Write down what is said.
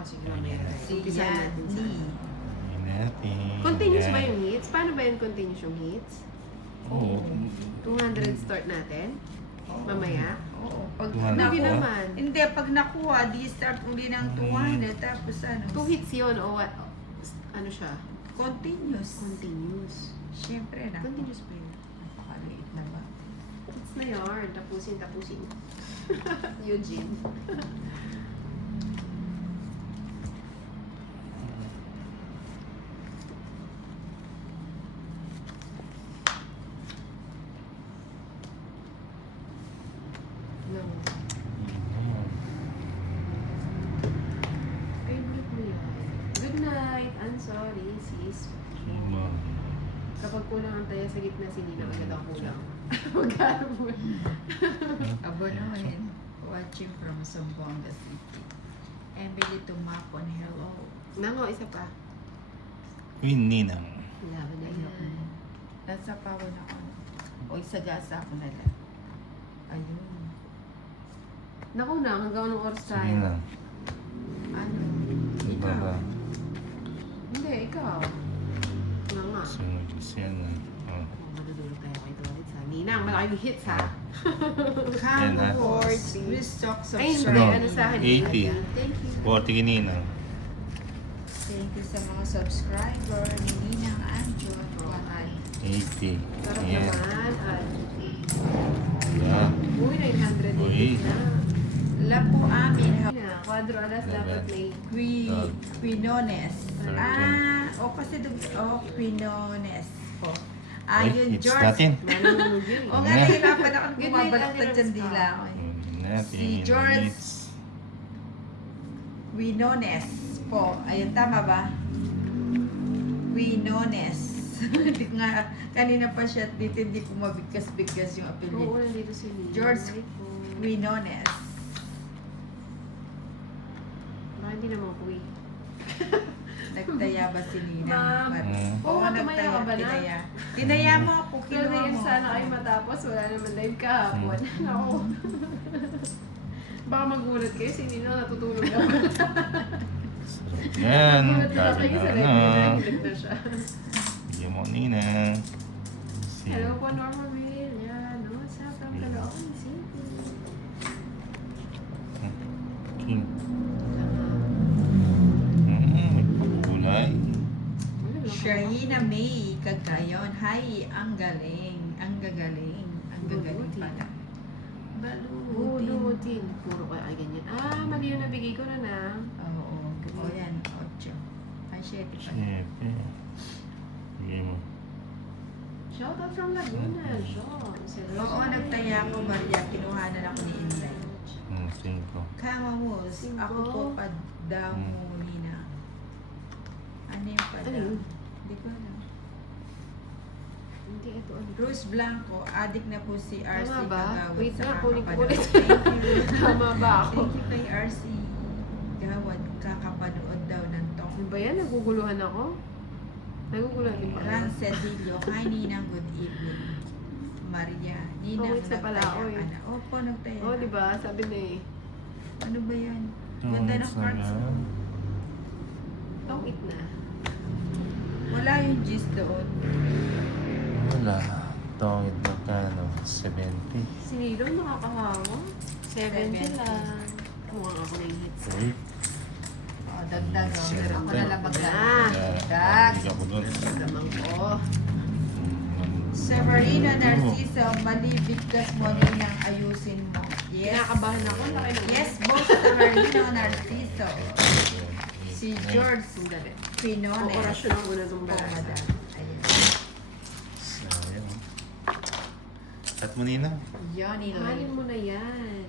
Oh, sige, mamaya. Si Umpisahan natin sa... natin. Continuous ba yung hits? Paano ba yung continuous yung hits? Oo. 200 start natin? Mamaya? Oo. Pag 200 Hindi Nakuha? naman. Hindi, pag nakuha, di start uli ng 200, tapos ano? 2 hits yun o what? Ano siya? Continuous. Continuous. Siyempre na. Continuous pa yun. Napakaliit na ba? Hits na yarn. Tapusin. Eugene. No. Favorite mo yan. Good night. I'm sorry, sis. Kapag kulang ang taya sa gitna, sinina agad ang kulang. Magkano mo? Abo naman. Watching from Zamboanga City. Emily Tumapon, hello. Nango, isa pa. Queen Ninang. Laban na yan. Nasa pawon ako. O isagasa ako na lang. Ayun. Naku na, hanggang anong oras Sige tayo? na. Ano? Iba ba? Hindi, ikaw. Nga nga. Sunod kasi yan. Oh. Madudulog tayo kay Dorit ha. Ninang, malaking hits ha. Yan, ha? Camels. With stocks of Ay, hindi. Ano? Ano sa akin? 80. Thank you. 40 kay Ninang. Thank you sa mga subscriber ni Ninang Anjo at Juan. 80. Sarap Yan. naman. At, Yeah. uy, 900 Uy. na. Lapo amin. Quadro alas dapat may... Quinones. Kasi Quinones po. Ayun, It's George. natin. Manunod yun. O nga, Yeah. nahirapan ako Good night, bumabaliktad Ate dyan Rose. dila ako. eh. Natin. Si George. It's Quinones po. Ayun, tama ba? Quinones. Hindi ko nga, kanina pa siya dito, hindi ko mabigkas-bigkas yung Oo, apelyido. nandito si Nina. George Hi po. Quinones. Baka hindi naman kuwi. Nagtaya ba si Nina? Ma'am. Oo, Oo, tumaya ka ba na? Tinaya. Tinaya mo ako, Pero kinuha yun mo. sana kayo matapos, wala naman live kahapon. Ako. Baka magulat kayo, si Nino natutulog na. yan. Magulat na Kain kayo sa na live, na. nahilip na siya. Bigyan mo Ninang. Si Hello po, Norma Will. Yan, what's up? Ang Caloocan City. King. Kulay. Sharina May Cagayon. Hi, ang galing. Ang gagaling. Ang gagaling Balutin. pala. Balutin. Bulutin. Puro kayo ay ganyan. Ah, mali yung nabigay ko na na. Oo. O yan, 8. Ay, 7 pa. Siyempre. Bigyan mo. Shout out from Laguna, John. Oo, nagtaya ko, Maria. Kinuhanan ako ni Inday. 5. Kamamos. Cinco. Ako po Padamulina. Ano yung Ano pada? yun? Hindi ko alam. Hindi, ito ano. Bruce Blanco, adik na po si RC Tama ba? Kagawad Wait sa nga, kunin ko kakapanood. ulit. Thank you. Tama ba ako? Thank you kay RC Gawad, kakapanood daw ng talk. Ano ba yan? Naguguluhan ako? Naguguluhan din pala. Ran Cedillo, hi Ninang, good evening. Maria, Ninang, wait na pala ako eh. ka na. Opo, nagtaya Oh, ka. di ba? Sabi na eh. Ano ba yan? Ganda ng cards. Tawit na. Wala yung gist doon. Wala. Tongit na kano. 70. Si Nilo nakakahawa. 70 lang. Mukhang ako na yung hits. Uy. Oh, dagdag. Oh. Siyempre. Ako na lang Ah. magdagdag. Hindi ka po doon. Naman ko. Severino Narciso, malibigkas mo Ninang, ayusin mo. Yes. Kinakabahan ako. Laki ng Yes, boss Severino Narciso. Si George Sandali. Quinones. Operasyon ang una ng Oh, barata. madam. Ayan. Sayang. Cut mo Ninang. Johnny Halin Lloyd. mo na yan.